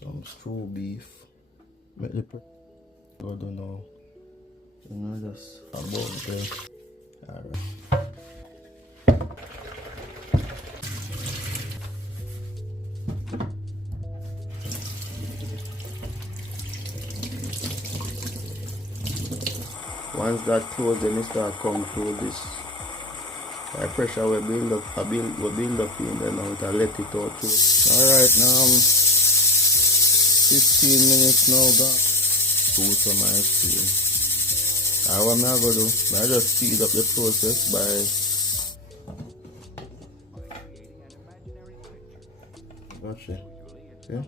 Some stew beef. Make the I don't know. You know, just about there. Alright. Once that closes, then it start come through this high pressure will build up, will build up in there now, I let it out through. Alright, now 15 minutes now gone. Do some ice cream. What I'm going to do, I just speed up the process by watch it. Okay?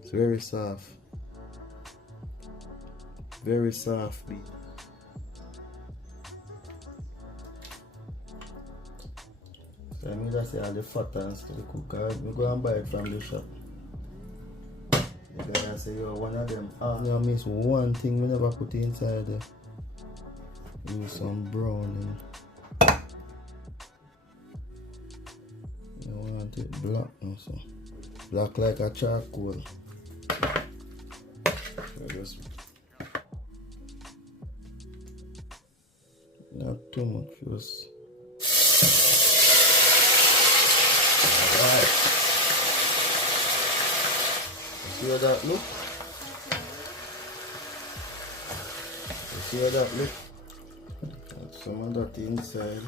It's very soft. Very soft beef. So I just say all the fat and stuff the cook. We go and buy it from the shop. The guy say, yo, one of them. You miss one thing we never put inside there. Use some browning. You want it black also. Black like a charcoal. So just not too much, just alright. See how that look? You see how that look? That's some of that inside.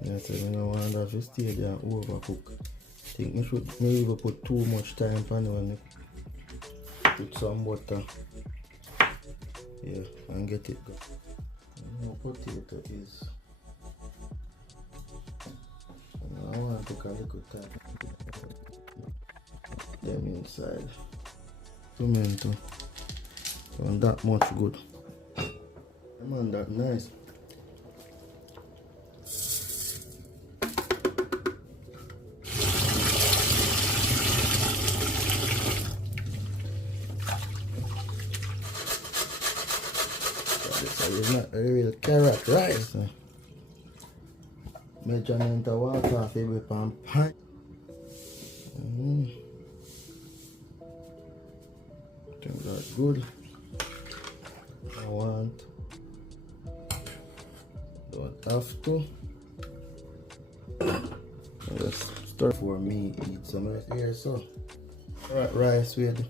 Yeah, so you know, I want to stay there and overcook. I think we should maybe put too much time on it when I put some butter. Yeah, and get it going. No potato is. I want to take a little time. Them inside. Tomato. And that much good. Man, that nice. It's not a real carrot rice. Measurement of water for every pan. I think that's good. I want. Don't have to. Just start for me eat some of it here so. Alright, rice with